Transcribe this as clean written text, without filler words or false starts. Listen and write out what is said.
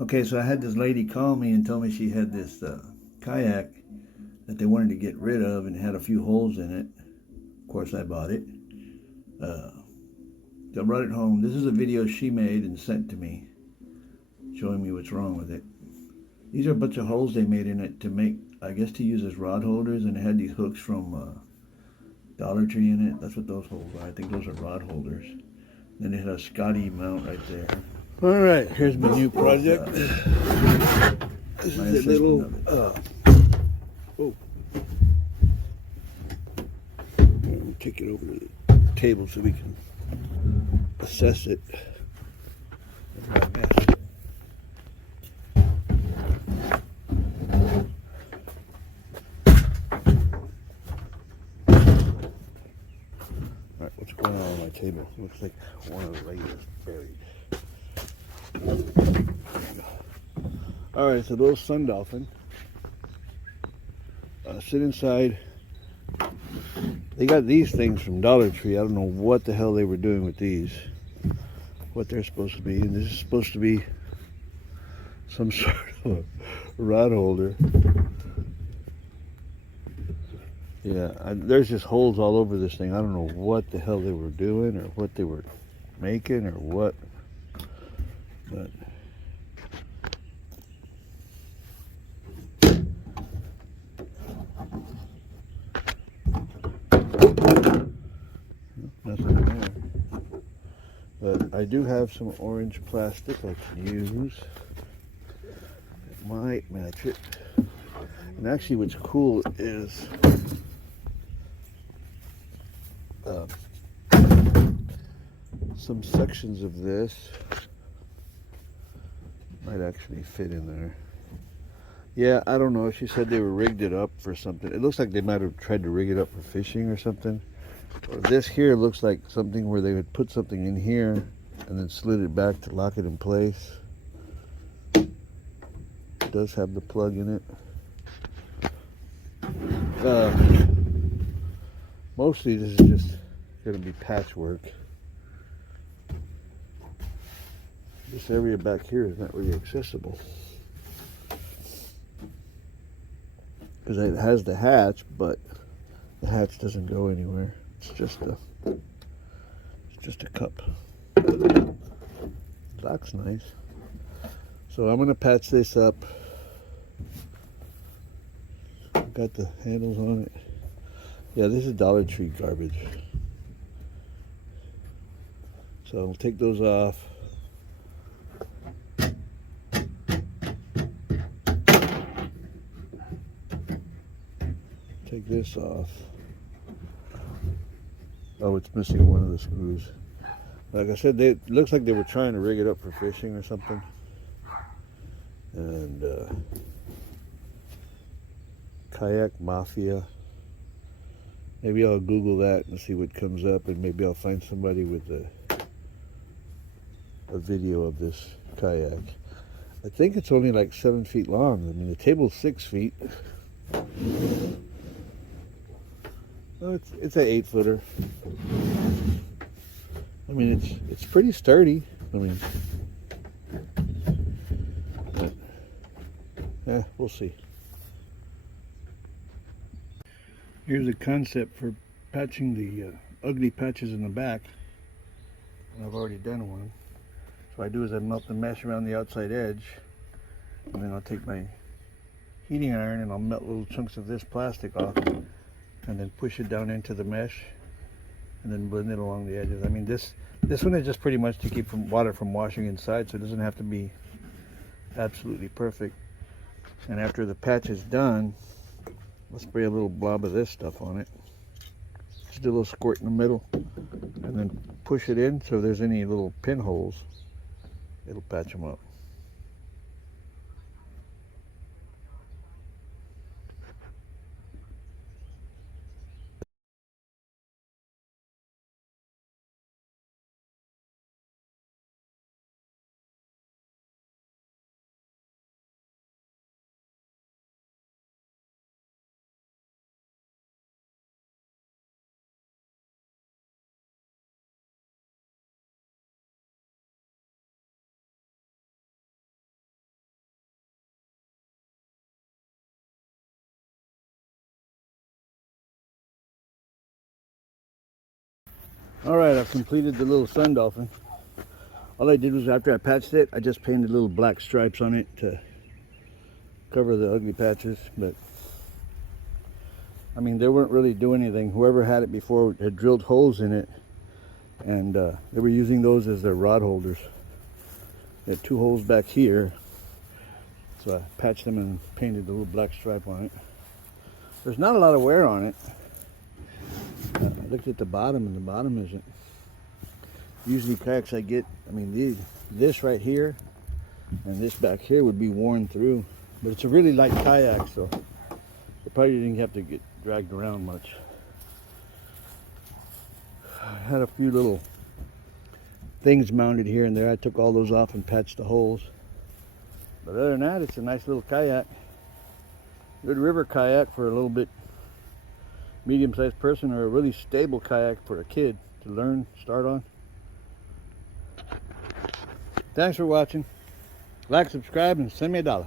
Okay, so I had this lady call me and tell me she had this kayak that they wanted to get rid of and it had a few holes in it. Of course, I bought it. Uh, I brought it home. This is a video she made and sent to me, showing me what's wrong with it. These are a bunch of holes they made in it to make, I guess, to use as rod holders, and it had these hooks from Dollar Tree in it. That's what those holes are. I think those are rod holders. Then it had a Scotty mount right there. All right, here's my new project. This My is a assessment little. of it. Oh, let me take it over to the table so we can assess it. My mess. All right, what's going on my table? Looks like one of the legs is buried. All right, so those Sundolphin sit inside. They got these things from Dollar Tree. I don't know what the hell they were doing with these. What they're supposed to be. And this is supposed to be some sort of a rod holder. Yeah, there's just holes all over this thing. I don't know what the hell they were doing or what they were making or what. But nothing there. But I do have some orange plastic I can use. It might match it. And actually what's cool is uh, some sections of this might actually fit in there. Yeah, I don't know. She said they were rigged it up for something. It looks like they might have tried to rig it up for fishing or something. Or this here looks like something where they would put something in here and then slid it back to lock it in place. It does have the plug in it. Mostly this is just going to be patchwork. This area back here is not really accessible. Because it has the hatch, but the hatch doesn't go anywhere. It's just a cup. Looks nice. So I'm gonna patch this up. Got the handles on it. Yeah, this is Dollar Tree garbage. So I'll take those off. Take this off. Oh, it's missing one of the screws. Like I said, it looks like they were trying to rig it up for fishing or something. And Kayak Mafia. Maybe I'll Google that and see what comes up, and maybe I'll find somebody with a video of this kayak. I think it's only like 7 feet long. I mean, the table's 6 feet. Oh, it's an 8-footer. I mean, it's pretty sturdy. I mean, but, we'll see. Here's a concept for patching the ugly patches in the back. And I've already done one. So what I do is I melt the mesh around the outside edge, and then I'll take my heating iron and I'll melt little chunks of this plastic off, and then push it down into the mesh, and then blend it along the edges. I mean, this one is just pretty much to keep water from washing inside, so it doesn't have to be absolutely perfect. And after the patch is done, I'll spray a little blob of this stuff on it. Just a little squirt in the middle, and then push it in, so if there's any little pinholes, it'll patch them up. Alright, I've completed the little Sundolphin. All I did was, after I patched it, I just painted little black stripes on it to cover the ugly patches. But I mean, they weren't really doing anything. Whoever had it before had drilled holes in it, and they were using those as their rod holders. They had 2 holes back here, so I patched them and painted a little black stripe on it. There's not a lot of wear on it. I looked at the bottom, and the bottom isn't. Usually kayaks I get, I mean, this right here and this back here would be worn through, but it's a really light kayak, so it probably didn't have to get dragged around much. I had a few little things mounted here and there. I took all those off and patched the holes. But other than that, it's a nice little kayak. Good river kayak for a little bit medium-sized person, or a really stable kayak for a kid to learn, start on. Thanks for watching. Like, subscribe, and send me $1.